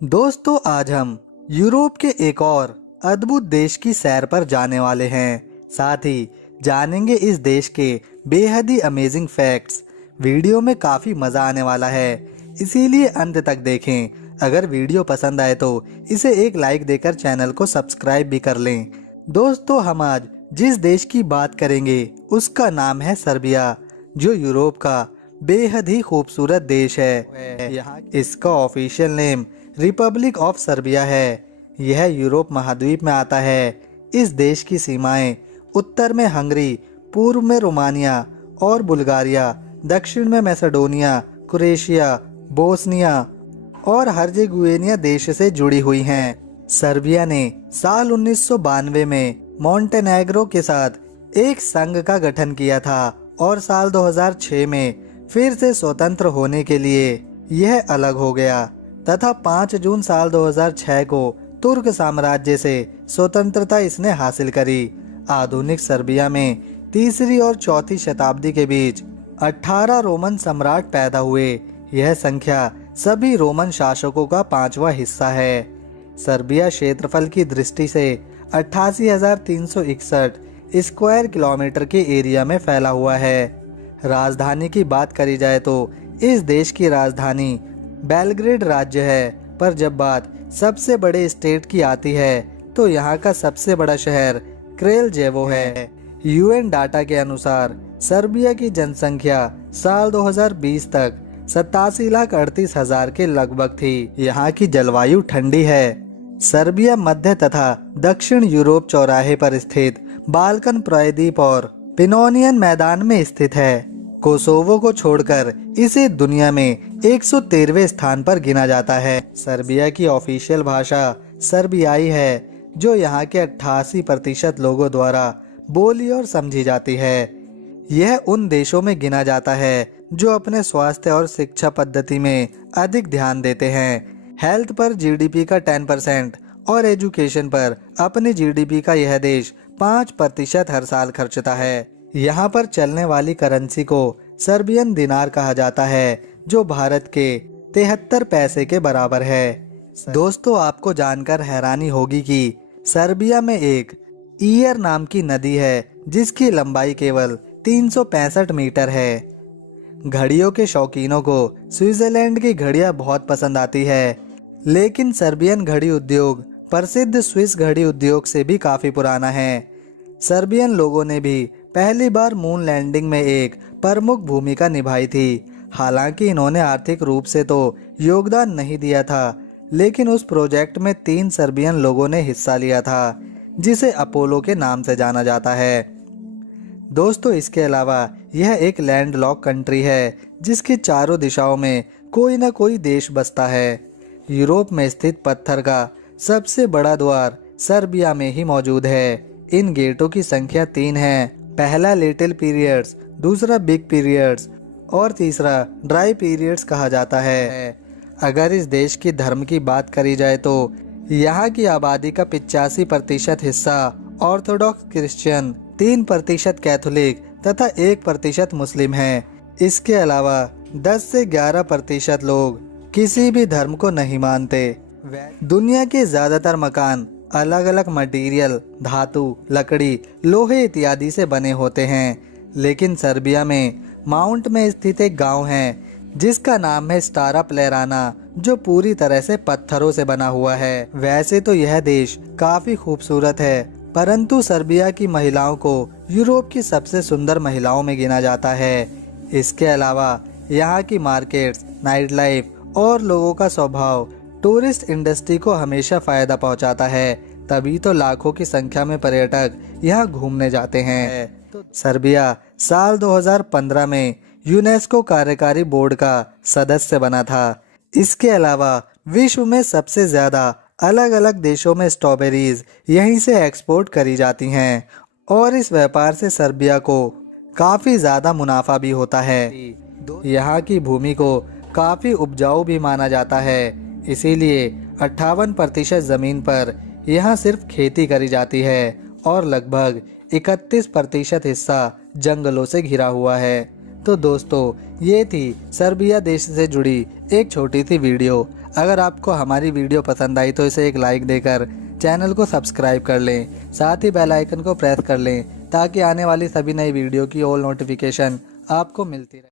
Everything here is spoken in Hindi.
दोस्तों, आज हम यूरोप के एक और अद्भुत देश की सैर पर जाने वाले हैं। साथ ही जानेंगे इस देश के बेहद ही अमेजिंग फैक्ट्स। वीडियो में काफ़ी मज़ा आने वाला है, इसीलिए अंत तक देखें। अगर वीडियो पसंद आए तो इसे एक लाइक देकर चैनल को सब्सक्राइब भी कर लें। दोस्तों, हम आज जिस देश की बात करेंगे उसका नाम है सर्बिया, जो यूरोप का बेहद ही खूबसूरत देश है। यहाँ इसका official name Republic of Serbia है। यह यूरोप महाद्वीप में आता है। इस देश की सीमाएं उत्तर में हंगरी, पूर्व में रोमानिया और बुल्गारिया, दक्षिण में मैसेडोनिया, क्रोएशिया, बोस्निया और हर्जेगोविना देश से जुड़ी हुई हैं। सर्बिया ने साल 1992 में मोंटेनेग्रो के साथ एक संघ का गठन किया था और साल 2006 में फिर से स्वतंत्र होने के लिए यह अलग हो गया तथा 5 जून साल 2006 को तुर्क साम्राज्य से स्वतंत्रता इसने हासिल करी। आधुनिक सर्बिया में तीसरी और चौथी शताब्दी के बीच 18 रोमन सम्राट पैदा हुए। यह संख्या सभी रोमन शासकों का 5वां हिस्सा है। सर्बिया क्षेत्रफल की दृष्टि से 88,361 स्क्वायर किलोमीटर के एरिया में फैला हुआ है। राजधानी की बात करी जाए तो इस देश की राजधानी बेलग्रेड राज्य है, पर जब बात सबसे बड़े स्टेट की आती है तो यहाँ का सबसे बड़ा शहर क्रेलजेवो है। यूएन डाटा के अनुसार सर्बिया की जनसंख्या साल 2020 तक 87,38,000 के लगभग थी। यहाँ की जलवायु ठंडी है। सर्बिया मध्य तथा दक्षिण यूरोप चौराहे पर स्थित बाल्कन प्रायद्वीप और पिनोनियन मैदान में स्थित है। कोसोवो को छोड़कर इसे दुनिया में 113वें स्थान पर गिना जाता है। सर्बिया की ऑफिशियल भाषा सर्बियाई है, जो यहाँ के 88% लोगों द्वारा बोली और समझी जाती है। यह उन देशों में गिना जाता है जो अपने स्वास्थ्य और शिक्षा पद्धति में अधिक ध्यान देते हैं। हेल्थ पर जीडीपी का 10% और एजुकेशन पर अपनी जीडीपी का यह देश 5% हर साल खर्चता है। यहाँ पर चलने वाली करेंसी को सर्बियन दिनार कहा जाता है, जो भारत के 73 पैसे के बराबर है। दोस्तों, आपको जानकर हैरानी होगी कि सर्बिया में एक ईयर नाम की नदी है, जिसकी लंबाई केवल 365 मीटर है। घड़ियों के शौकीनों को स्विट्जरलैंड की घड़ियां बहुत पसंद आती है, लेकिन सर्बियन घड़ी उद्योग प्रसिद्ध स्विस घड़ी उद्योग से भी काफ़ी पुराना है। सर्बियन लोगों ने भी पहली बार मून लैंडिंग में एक प्रमुख भूमिका निभाई थी। हालांकि इन्होंने आर्थिक रूप से तो योगदान नहीं दिया था, लेकिन उस प्रोजेक्ट में 3 सर्बियन लोगों ने हिस्सा लिया था, जिसे अपोलो के नाम से जाना जाता है। दोस्तों, इसके अलावा यह एक लैंडलॉक कंट्री है, जिसकी चारों दिशाओं में कोई न कोई देश बसता है। यूरोप में स्थित पत्थर का सबसे बड़ा द्वार सर्बिया में ही मौजूद है। इन गेटों की संख्या 3 है। पहला लिटिल पीरियड्स, दूसरा बिग पीरियड्स और तीसरा ड्राई पीरियड्स कहा जाता है। अगर इस देश की धर्म की बात करी जाए तो यहाँ की आबादी का 85% हिस्सा ऑर्थोडॉक्स क्रिश्चियन, 3% कैथोलिक तथा 1% मुस्लिम है। इसके अलावा 10 से 11% लोग किसी भी धर्म को नहीं मानते। दुनिया के ज़्यादातर मकान अलग अलग मटेरियल, धातु, लकड़ी, लोहे इत्यादि से बने होते हैं, लेकिन सर्बिया में माउंट में स्थित एक गांव है जिसका नाम है स्टारा प्लेराना, जो पूरी तरह से पत्थरों से बना हुआ है। वैसे तो यह देश काफी खूबसूरत है, परंतु सर्बिया की महिलाओं को यूरोप की सबसे सुंदर महिलाओं में गिना जाता है। इसके अलावा यहाँ की मार्केट्स, नाइट लाइफ और लोगों का स्वभाव टूरिस्ट इंडस्ट्री को हमेशा फायदा पहुंचाता है। तभी तो लाखों की संख्या में पर्यटक यहाँ घूमने जाते हैं। सर्बिया साल 2015 में यूनेस्को कार्यकारी बोर्ड का सदस्य बना था। इसके अलावा विश्व में सबसे ज्यादा अलग अलग देशों में स्ट्रॉबेरीज यहीं से एक्सपोर्ट करी जाती हैं और इस व्यापार से सर्बिया को काफी ज्यादा मुनाफा भी होता है। यहाँ की भूमि को काफी उपजाऊ भी माना जाता है, इसीलिए 58% जमीन पर यहाँ सिर्फ खेती करी जाती है और लगभग 31% हिस्सा जंगलों से घिरा हुआ है। तो दोस्तों, ये थी सर्बिया देश से जुड़ी एक छोटी सी वीडियो। अगर आपको हमारी वीडियो पसंद आई तो इसे एक लाइक देकर चैनल को सब्सक्राइब कर लें, साथ ही बेल आइकन को प्रेस कर लें ताकि आने वाली सभी नई वीडियो की ऑल नोटिफिकेशन आपको मिलती रहे।